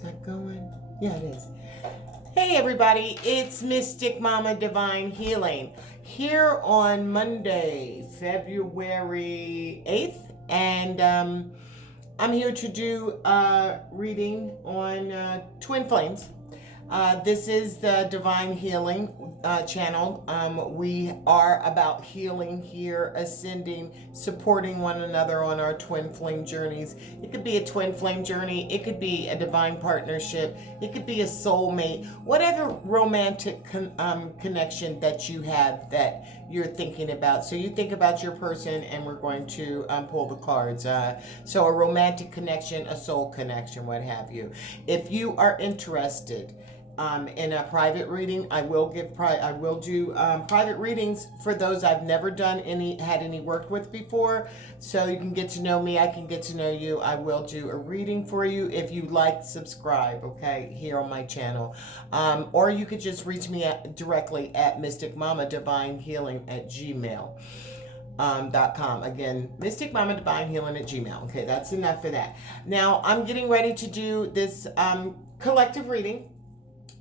Is that going? Yeah, it is. Hey everybody, it's Mystic Mama Divine Healing here on Monday, February 8th, and I'm here to do a reading on twin flames. This is the Divine Healing channel. We are about healing here, ascending, supporting one another on our twin flame journeys. It could be a twin flame journey. It could be a divine partnership. It could be a soulmate. Whatever romantic connection that you have that you're thinking about. So you think about your person and we're going to pull the cards. So a romantic connection, a soul connection, what have you. If you are interested in a private reading, I will do private readings for those I've never had any work with before, so you can get to know me, I can get to know you. I will do a reading for you. If you like, subscribe, okay, here on my channel, or you could just reach me directly at mysticmamadivinehealing@gmail.com. Again, mysticmamadivinehealing@gmail. Okay, that's enough for that. Now I'm getting ready to do this collective reading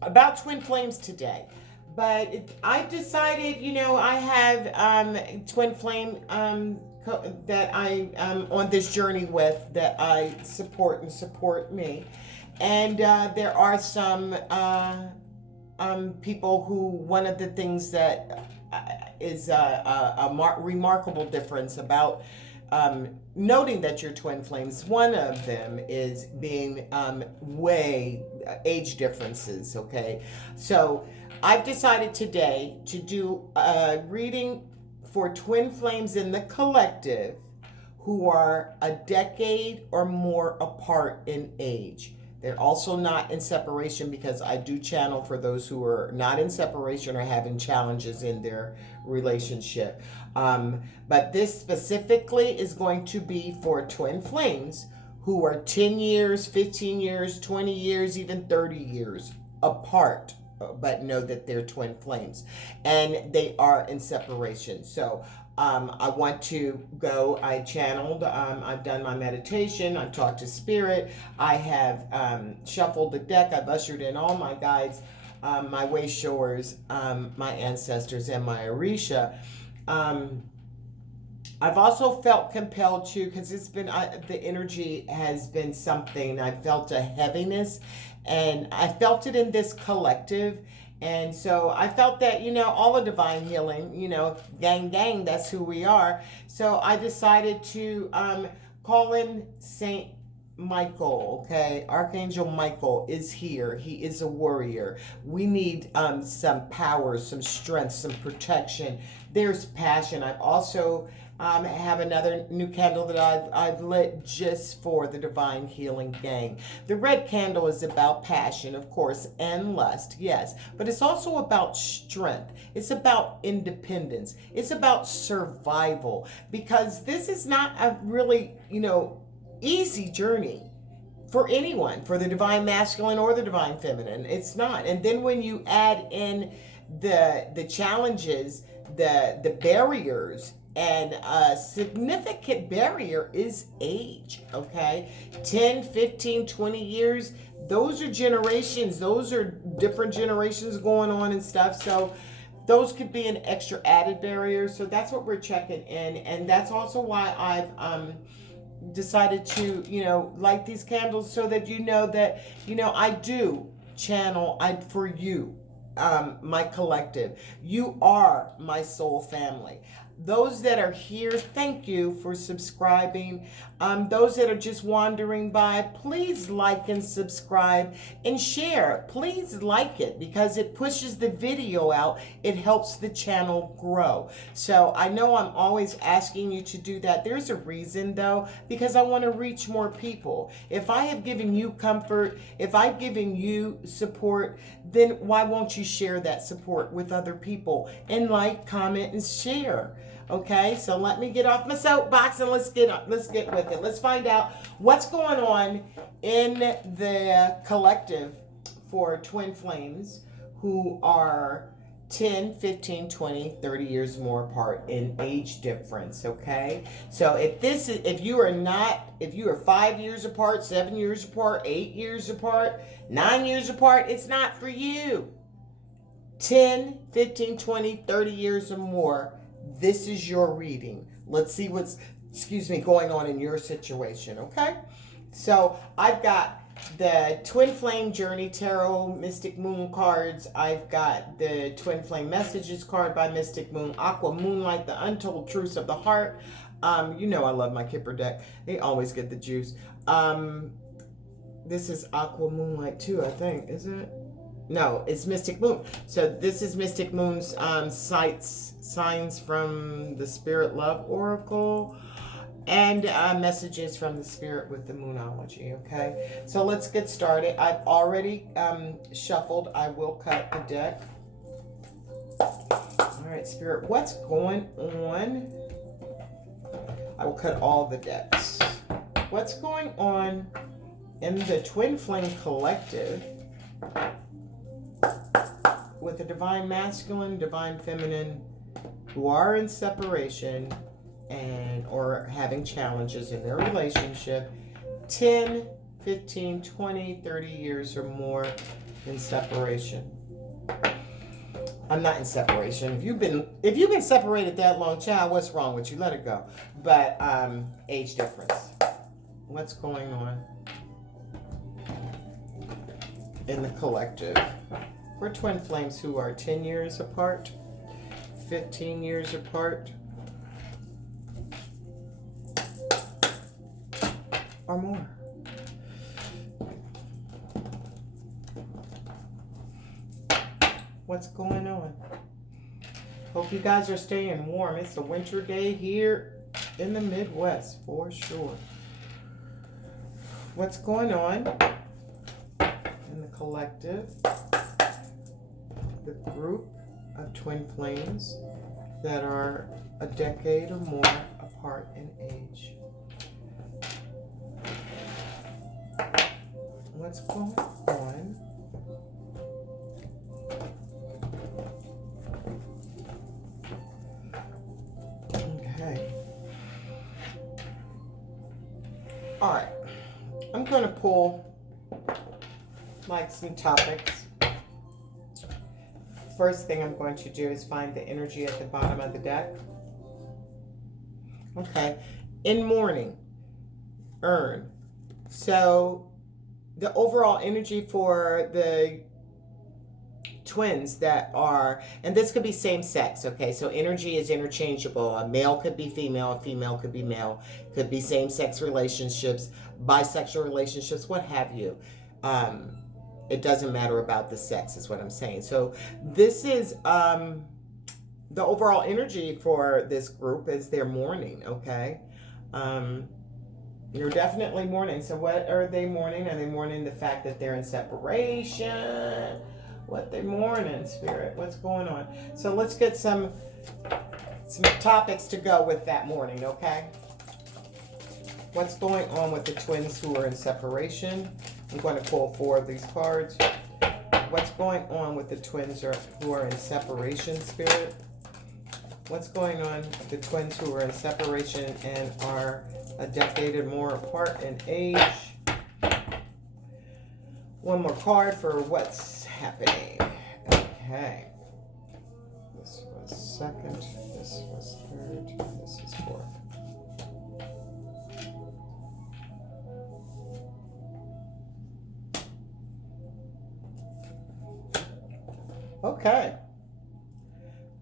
about twin flames today, but I decided, I have twin flame that I am on this journey with, that I support and support me, and there are some people who, one of the things that is a remarkable difference about noting that you're twin flames, one of them is being way age differences, okay? So I've decided today to do a reading for twin flames in the collective who are a decade or more apart in age. They're also not in separation, because I do channel for those who are not in separation or having challenges in their relationship. But this specifically is going to be for twin flames who are 10 years, 15 years, 20 years, even 30 years apart, but know that they're twin flames and they are in separation. So I want to go, I channeled, I've done my meditation, I've talked to spirit, I have shuffled the deck, I've ushered in all my guides, my way showers, my ancestors, and my Orisha. I've also felt compelled to, because it's been, the energy has been something, I felt a heaviness, and I felt it in this collective. And so I felt that, all the divine healing, gang, that's who we are. So I decided to call in Saint Michael, okay? Archangel Michael is here. He is a warrior. We need some power, some strength, some protection. There's passion. I've also have another new candle that I've lit just for the Divine Healing Gang. The red candle is about passion, of course, and lust, yes, but it's also about strength. It's about independence. It's about survival, because this is not a really, easy journey for anyone, for the divine masculine or the divine feminine. It's not. And then when you add in the challenges, the barriers, and a significant barrier is age, okay? 10, 15, 20 years, those are generations. Those are different generations going on and stuff. So those could be an extra added barrier. So that's what we're checking in. And that's also why I've decided to, light these candles, so that that, I do channel for you, my collective. You are my soul family. Those that are here, thank you for subscribing. Those that are just wandering by, please like and subscribe and share. Please like it, because it pushes the video out. It helps the channel grow. So I know I'm always asking you to do that. There's a reason though, because I want to reach more people. If I have given you comfort, if I've given you support, then why won't you share that support with other people and like, comment, and share? Okay, so let me get off my soapbox and let's get with it. Let's find out what's going on in the collective for twin flames who are 10, 15, 20, 30 years more apart in age difference, okay? So if you are 5 years apart, 7 years apart, 8 years apart, 9 years apart, it's not for you. 10, 15, 20, 30 years or more, this is your reading. Let's see what's, going on in your situation, okay? So I've got the Twin Flame Journey Tarot Mystic Moon cards. I've got the Twin Flame Messages card by Mystic Moon, Aqua Moonlight, The Untold Truths of the Heart. You know I love my Kipper deck. They always get the juice. This is Aqua Moonlight too, I think. Is it? No, it's Mystic Moon. So this is Mystic Moon's signs from the Spirit Love Oracle. And messages from the spirit with the Moonology, okay? So let's get started. I've already shuffled. I will cut the deck. All right, Spirit, what's going on? I will cut all the decks. What's going on in the Twin Flame Collective with the Divine Masculine, Divine Feminine, who are in separation or having challenges in their relationship, 10, 15, 20, 30 years or more in separation. I'm not in separation. If you've been separated that long, child, what's wrong with you? Let it go. But age difference. What's going on in the collective for twin flames who are 10 years apart, 15 years apart, or more? What's going on? Hope you guys are staying warm. It's a winter day here in the Midwest for sure. What's going on in the collective? The group of twin flames that are a decade or more apart in age. What's going on? Okay. All right. I'm going to pull like some topics. First thing I'm going to do is find the energy at the bottom of the deck. Okay. In mourning, earn. So the overall energy for the twins that are, and this could be same sex, okay? So energy is interchangeable. A male could be female, a female could be male, could be same sex relationships, bisexual relationships, what have you. It doesn't matter about the sex is what I'm saying. So this is the overall energy for this group is they're mourning, okay? You're definitely mourning. So what are they mourning? Are they mourning the fact that they're in separation? What they mourning, Spirit? What's going on? So let's get some topics to go with that mourning, okay? What's going on with the twins who are in separation? I'm going to pull 4 of these cards. What's going on with the twins who are in separation, Spirit? What's going on with the twins who are in separation and are a decade or more apart in age? One more card for what's happening. Okay. This was second. This was third. This is fourth. Okay.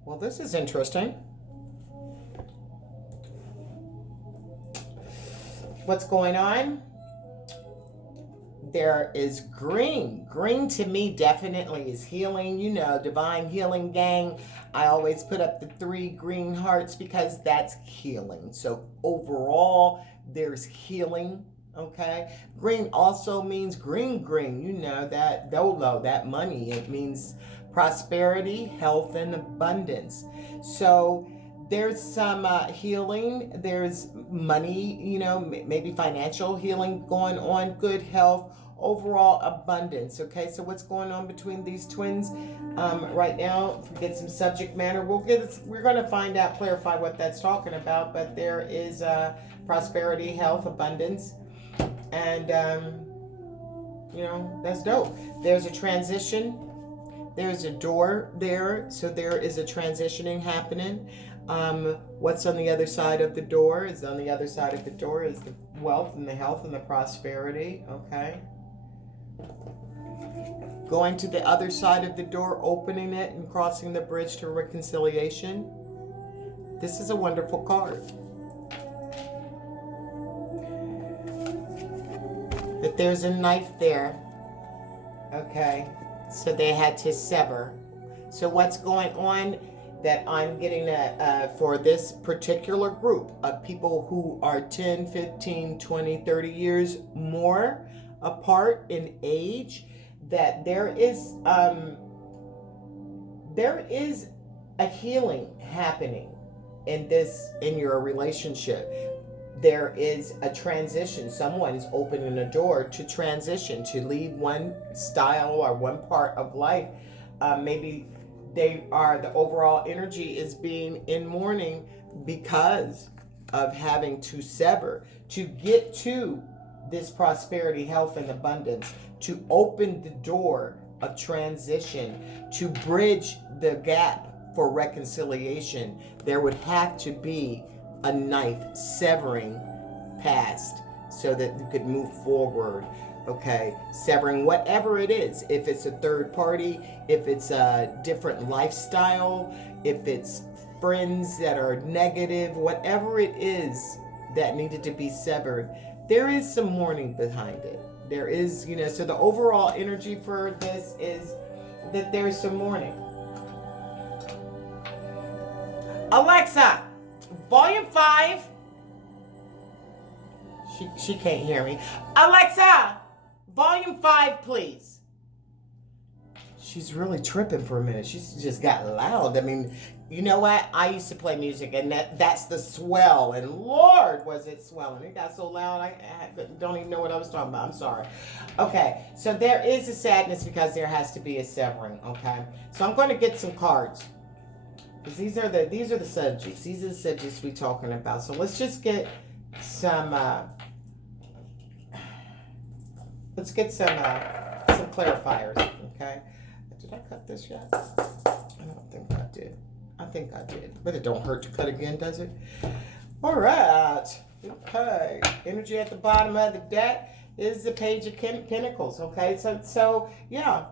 Well, this is interesting. What's going on? There is green. Green to me definitely is healing. You know, divine healing gang. I always put up the 3 green hearts because that's healing. So overall, there's healing. Okay. Green also means green. You know, that dolo, that money. It means prosperity, health, and abundance. So there's some healing. There's money, you know, maybe financial healing going on, good health, overall abundance. Okay, so what's going on between these twins right now? If we get some subject matter, we're going to find out, clarify what that's talking about. But there is prosperity, health, abundance, and that's dope. There's a transition. There's a door there, so there is a transitioning happening. What's on the other side of the door? On the other side of the door is the wealth and the health and the prosperity. Okay. Going to the other side of the door, opening it and crossing the bridge to reconciliation. This is a wonderful card. That there's a knife there. Okay. So they had to sever. So what's going on that I'm getting for this particular group of people who are 10, 15, 20, 30 years more apart in age, that there is a healing happening in your relationship. There is a transition. Someone's opening a door to transition, to leave one style or one part of life. Maybe the overall energy is being in mourning because of having to sever to get to this prosperity, health, and abundance, to open the door of transition, to bridge the gap for reconciliation. There would have to be a knife severing past so that you could move forward. Okay, severing whatever it is, if it's a third party, if it's a different lifestyle, if it's friends that are negative, whatever it is that needed to be severed, there is some mourning behind it. There is, so the overall energy for this is that there is some mourning. Alexa, volume 5. She can't hear me. Alexa, volume 5, please. She's really tripping for a minute. She's just got loud. I mean, you know what? I used to play music, and that's the swell. And Lord, was it swelling. It got so loud, I don't even know what I was talking about. I'm sorry. Okay, so there is a sadness because there has to be a severing, okay? So I'm going to get some cards. These are the subjects. These are the subjects we're talking about. So let's just get some clarifiers, okay? Did I cut this yet? I don't think I did. I think I did. But it don't hurt to cut again, does it? All right. Okay. Energy at the bottom of the deck is the Page of Pentacles, okay? So yeah,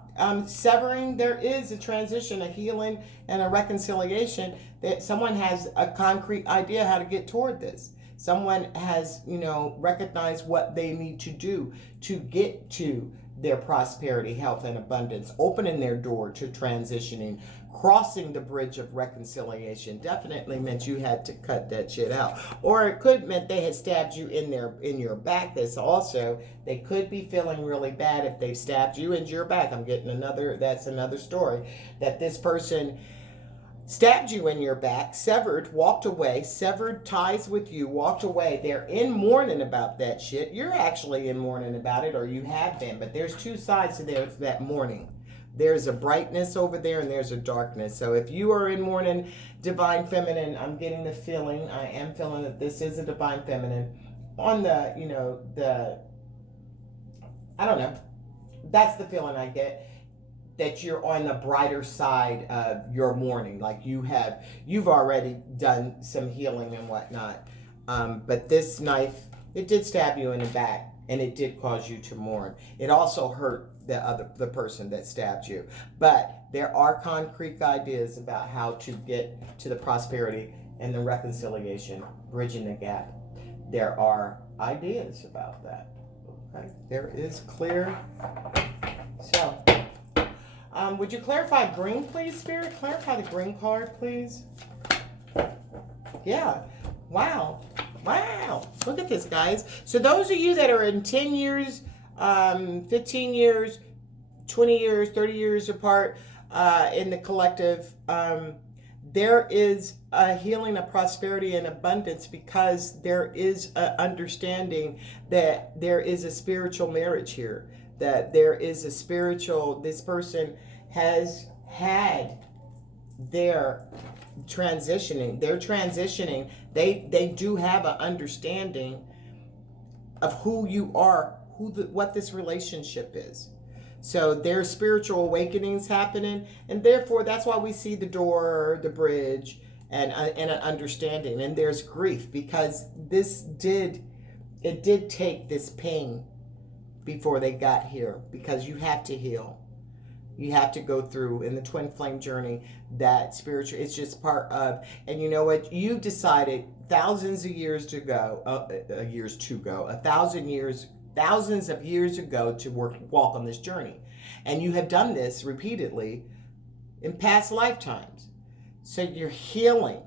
severing, there is a transition, a healing, and a reconciliation, that someone has a concrete idea how to get toward this. Someone has, recognized what they need to do to get to their prosperity, health, and abundance, opening their door to transitioning, crossing the bridge of reconciliation. Definitely meant you had to cut that shit out. Or it could meant they had stabbed you in your back. This also, they could be feeling really bad if they stabbed you in your back. I'm getting that's another story, that this person stabbed you in your back, severed, walked away, severed ties with you, walked away. They're in mourning about that shit. You're actually in mourning about it, or you have been. But there's two sides to that mourning. There's a brightness over there, and there's a darkness. So if you are in mourning, divine feminine, I'm getting the feeling, I am feeling that this is a divine feminine. On the, I don't know. That's the feeling I get. That you're on the brighter side of your mourning, like you've already done some healing and whatnot. But this knife, it did stab you in the back, and it did cause you to mourn. It also hurt the person that stabbed you. But there are concrete ideas about how to get to the prosperity and the reconciliation, bridging the gap. There are ideas about that. Okay, there is clear. So. Would you clarify green, please, Spirit? Clarify the green card, please. Yeah. Wow. Wow. Look at this, guys. So those of you that are in 10 years, 15 years, 20 years, 30 years apart in the collective, there is a healing of prosperity and abundance, because there is an understanding that there is a spiritual marriage here. that there is a spiritual, this person has had their transitioning. They're transitioning. They do have an understanding of who you are, what this relationship is. So there's spiritual awakenings happening, and therefore that's why we see the door, the bridge, and an understanding. And there's grief, because it did take this pain before they got here, because you have to heal. You have to go through in the twin flame journey that spiritual, it's just part of, and you know what? You decided thousands of years ago, thousands of years ago to walk on this journey. And you have done this repeatedly in past lifetimes. So you're healing,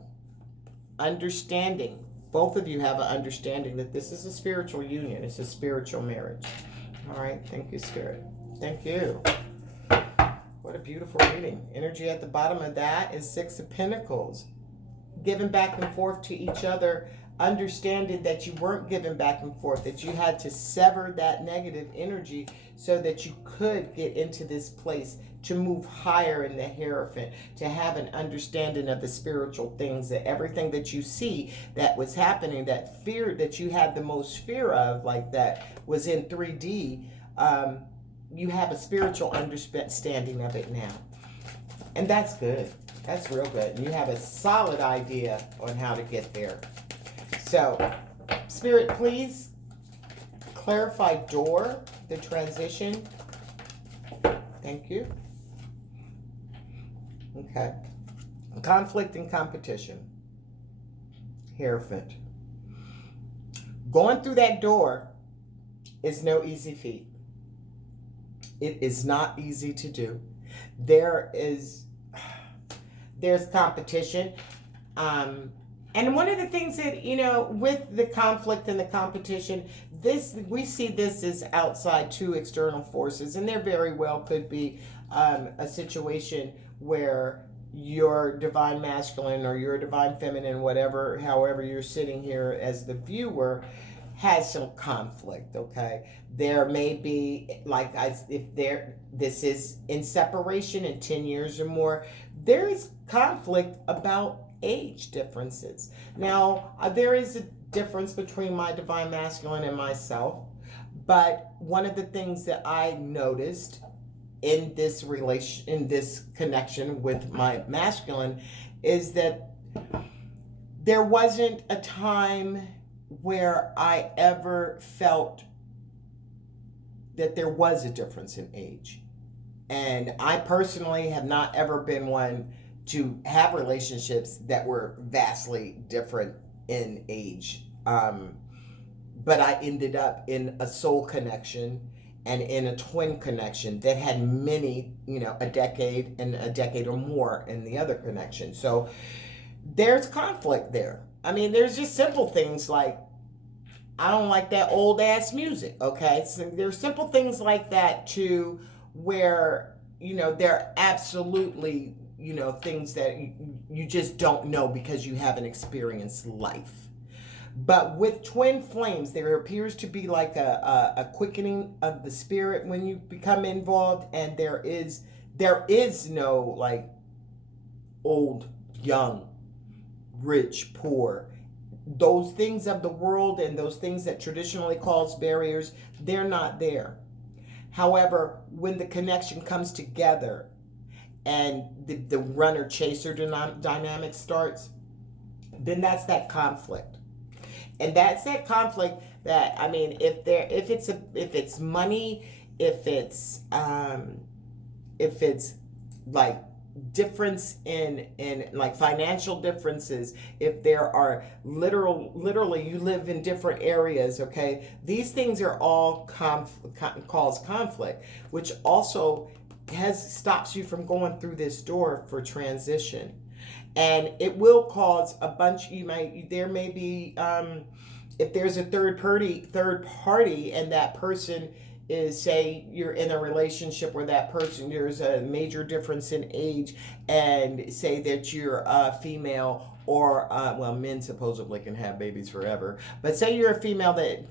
understanding. Both of you have an understanding that this is a spiritual union. It's a spiritual marriage. All right. Thank you, Spirit. Thank you. What a beautiful reading. Energy at the bottom of that is Six of Pentacles. Giving back and forth to each other, understanding that you weren't giving back and forth, that you had to sever that negative energy so that you could get into this place to move higher in the Hierophant, to have an understanding of the spiritual things, that everything that you see that was happening, that fear that you had the most fear of, like that was in 3D, you have a spiritual understanding of it now. And that's good. That's real good. And you have a solid idea on how to get there. So, Spirit, please clarify door, the transition. Thank you. Okay. Conflict and competition. Hierophant. Going through that door is no easy feat. It is not easy to do. There's competition. And one of the things that, with the conflict and the competition, we see this as outside two external forces, and there very well could be a situation where your divine masculine or your divine feminine, however you're sitting here as the viewer, has some conflict, okay? There may be, this is in separation in 10 years or more, there is conflict about age differences. Now, there is a difference between my divine masculine and myself, but one of the things that I noticed in this connection with my masculine is that there wasn't a time where I ever felt that there was a difference in age. And I personally have not ever been one to have relationships that were vastly different in age. But I ended up in a soul connection and in a twin connection that had many, a decade and a decade or more in the other connection. So there's conflict there. I mean, there's just simple things like, I don't like that old ass music, okay? So there's simple things like that too, where, they're absolutely, things that you just don't know because you haven't experienced life. But with twin flames, there appears to be like a quickening of the spirit when you become involved, and there is no like old, young, rich, poor. Those things of the world and those things that traditionally cause barriers, they're not there. However, when the connection comes together and the runner-chaser dynamic starts, then that's that conflict. And that's that conflict that, I mean, if it's money, if it's like difference in like financial differences, if there are literally you live in different areas, okay, these things are all cause conflict, which also stops you from going through this door for transition. And it will cause a bunch, there may be, if there's a third party and that person is, say you're in a relationship where that person, there's a major difference in age, and say that you're a female or, men supposedly can have babies forever, but say you're a female that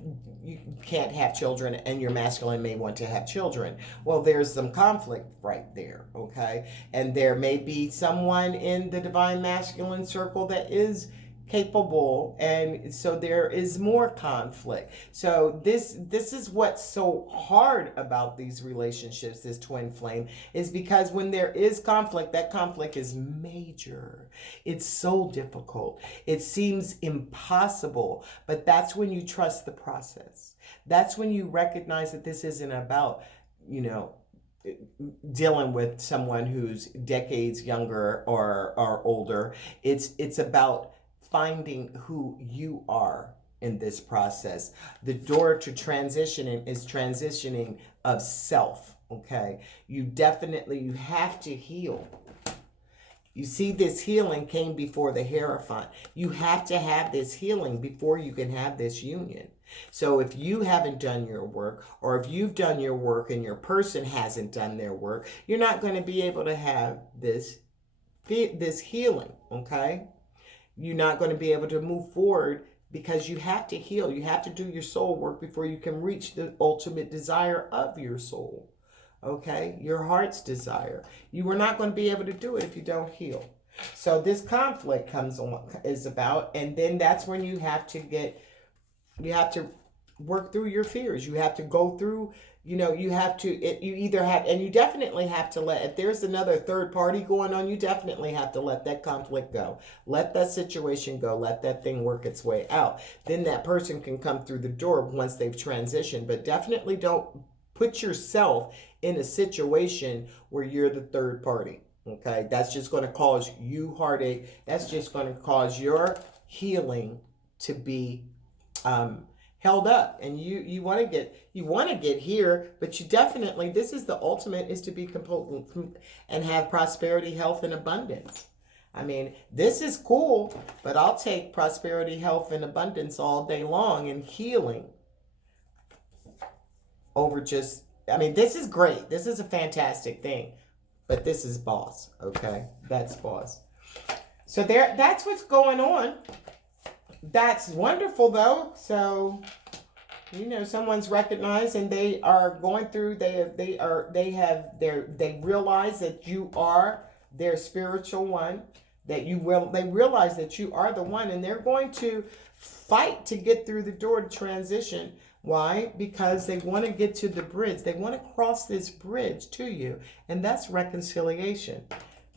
you can't have children and your masculine may want to have children. Well, there's some conflict right there, okay? And there may be someone in the divine masculine circle that is capable, and so there is more conflict. So this is what's so hard about these relationships, this twin flame, is because when there is conflict, that conflict is major. It's so difficult. It seems impossible, but that's when you trust the process. That's when you recognize that this isn't about, dealing with someone who's decades younger or older. It's about finding who you are in this process. The door to transitioning is transitioning of self, okay? You have to heal. You see, this healing came before the Hierophant. You have to have this healing before you can have this union. So if you haven't done your work, or if you've done your work and your person hasn't done their work, you're not going to be able to have this healing, okay? You're not going to be able to move forward because you have to heal. You have to do your soul work before you can reach the ultimate desire of your soul. Okay? Your heart's desire. You are not going to be able to do it if you don't heal. So this conflict is about, and then that's when you have to work through your fears. You have to go through, you definitely have to if there's another third party going on, you definitely have to let that conflict go. Let that situation go. Let that thing work its way out. Then that person can come through the door once they've transitioned. But definitely don't put yourself in a situation where you're the third party. Okay? That's just going to cause you heartache. That's just going to cause your healing to be held up, and you want to get here, but you definitely, this is the ultimate, is to be complete and have prosperity, health, and abundance. I mean, this is cool, but I'll take prosperity, health, and abundance all day long, and healing over just, this is great. This is a fantastic thing, but this is boss, okay? That's boss. So that's what's going on. That's wonderful, though. So, someone's recognized, and they are going through. They realize that you are their spiritual one. They realize that you are the one, and they're going to fight to get through the door to transition. Why? Because they want to get to the bridge. They want to cross this bridge to you, and that's reconciliation.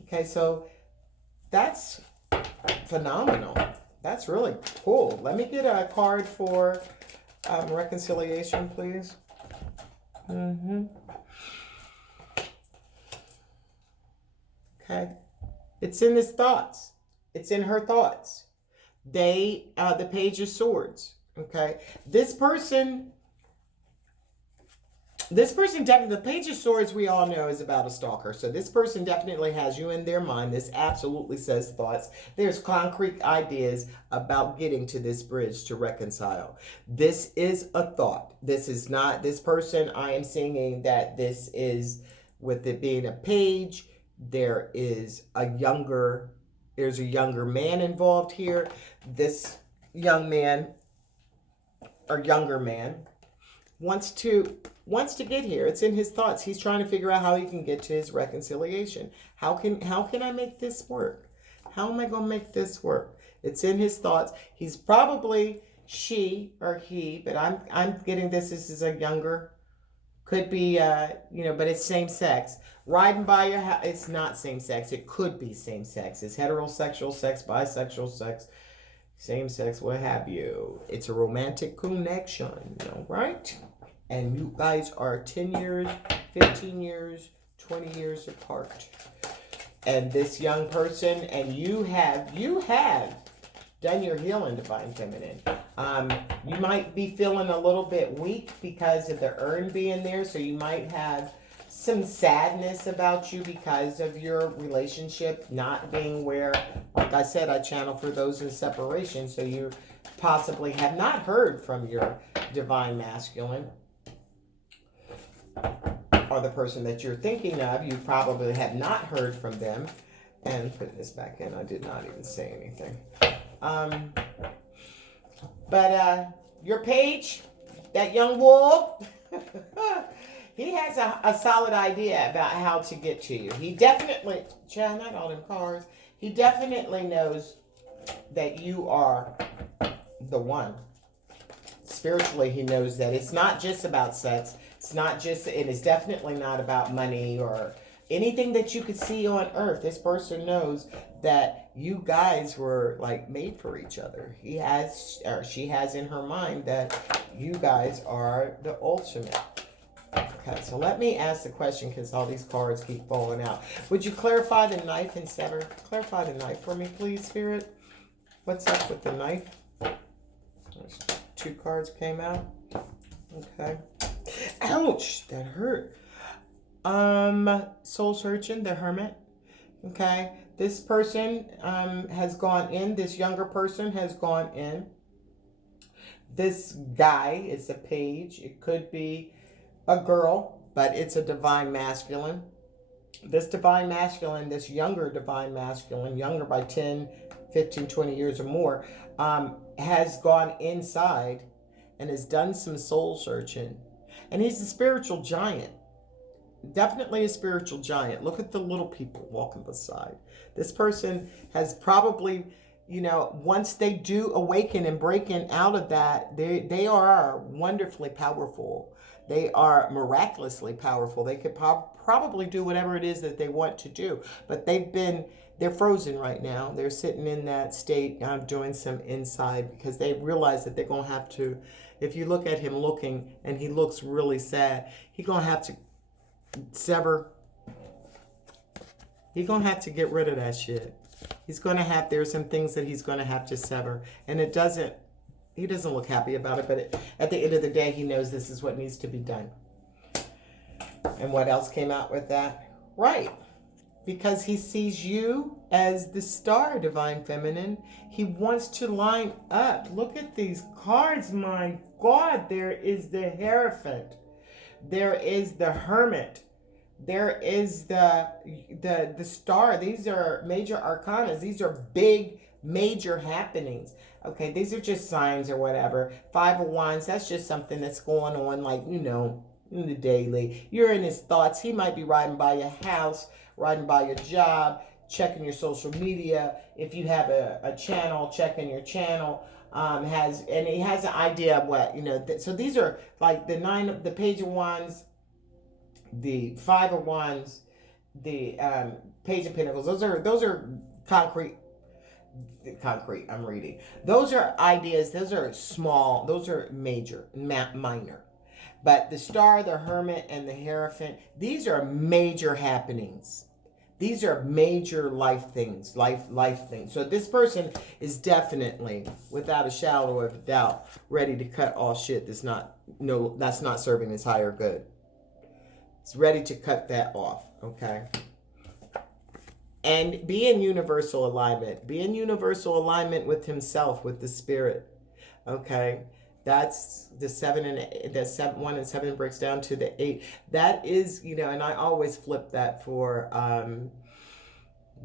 Okay, so that's phenomenal. That's really cool. Let me get a card for reconciliation, please. Okay. It's in his thoughts. It's in her thoughts. The Page of Swords. Okay. This person, definitely, the Page of Swords, we all know, is about a stalker. So this person definitely has you in their mind. This absolutely says thoughts. There's concrete ideas about getting to this bridge to reconcile. This is a thought. This is not this person. I am seeing that this is, with it being a page, there's a younger man involved here. This young man or younger man wants to get here. It's in his thoughts. He's trying to figure out how he can get to his reconciliation. How can I make this work? How am I going to make this work? It's in his thoughts. He's probably she or he, but I'm getting this is a younger, could be but it's same sex. Riding by your house, it's not same sex. It could be same sex. It's heterosexual sex, bisexual sex, same sex, what have you. It's a romantic connection, right? And you guys are 10 years, 15 years, 20 years apart. And this young person, and you have done your healing, Divine Feminine. You might be feeling a little bit weak because of the urn being there, so you might have some sadness about you because of your relationship not being where, like I said, I channel for those in separation, so you possibly have not heard from your Divine Masculine, or the person that you're thinking of. You probably have not heard from them. And put this back in. I did not even say anything. But your page, that young wolf, he has a solid idea about how to get to you. He definitely, child, not all them cars. He definitely knows that you are the one. Spiritually, he knows that it's not just about sex. It's not just, it is definitely not about money or anything that you could see on earth. This person knows that you guys were like made for each other. He has, or she has in her mind that you guys are the ultimate. Okay, so let me ask the question because all these cards keep falling out. Would you clarify the knife and sever? Clarify the knife for me, please, Spirit. What's up with the knife? There's 2 cards came out. Okay. Ouch, that hurt. Soul searching, the hermit. Okay. This person has gone in. This younger person has gone in. This guy is a page. It could be a girl, but it's a divine masculine. This divine masculine, this younger divine masculine, younger by 10, 15, 20 years or more, has gone inside and has done some soul searching. And he's a spiritual giant. Definitely a spiritual giant. Look at the little people walking beside. This person has probably, you know, once they do awaken and breaking out of that, they are wonderfully powerful. They are miraculously powerful. They could probably do whatever it is that they want to do. But they're frozen right now. They're sitting in that state doing some inside because they realize that they're going to have to, if you look at him looking and he looks really sad, he's going to have to sever. He's going to have to get rid of that shit. He's going to have, there's some things that he's going to have to sever. And he doesn't look happy about it, but at the end of the day, he knows this is what needs to be done. And what else came out with that? Right. Because he sees you as the star, Divine Feminine. He wants to line up. Look at these cards, my God. There is the Hierophant. There is the Hermit. There is the Star. These are major arcanas. These are big, major happenings. Okay, these are just signs or whatever. 5 of Wands, that's just something that's going on, like, you know, in the daily. You're in his thoughts. He might be riding by your house, riding by your job, checking your social media. If you have a channel, checking your channel. And he has an idea of what, you know. So these are like the Page of Wands, the 5 of Wands, the Page of Pentacles. Those are concrete. I'm reading. Those are ideas. Those are small. Those are major, minor. But the Star, the Hermit, and the Hierophant, these are major happenings. These are major life things, life things. So this person is definitely, without a shadow of a doubt, ready to cut all shit that's not serving his higher good. He's ready to cut that off, okay? And be in universal alignment. Be in universal alignment with himself, with the spirit, okay? That's the 7 and 8, the 1 and 7 breaks down to the 8. That is, you know, and I always flip that for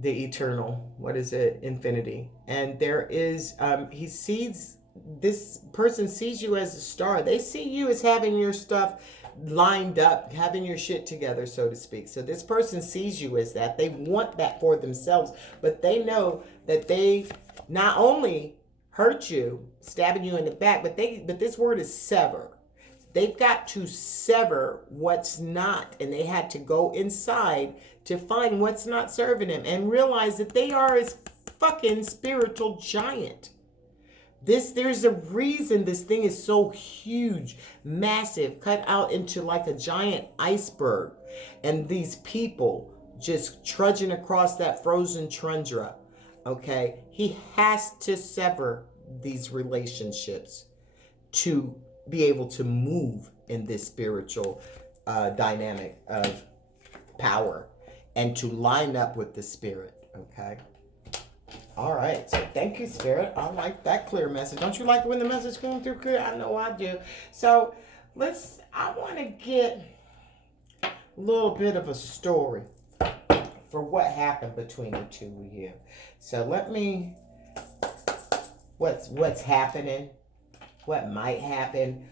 the eternal. What is it? Infinity. And there is, this person sees you as a star. They see you as having your stuff lined up, having your shit together, so to speak. So this person sees you as that. They want that for themselves, but they know that they not only hurt you, stabbing you in the back, but this word is sever. They've got to sever what's not, and they had to go inside to find what's not serving them and realize that they are a fucking spiritual giant. There's a reason this thing is so huge, massive, cut out into like a giant iceberg, and these people just trudging across that frozen tundra. Okay, he has to sever these relationships to be able to move in this spiritual dynamic of power and to line up with the spirit. Okay. All right. So thank you, Spirit. I like that clear message. Don't you like when the message comes through clear? I know I do. So I want to get a little bit of a story for what happened between the two of you. So let me, what's happening, what might happen,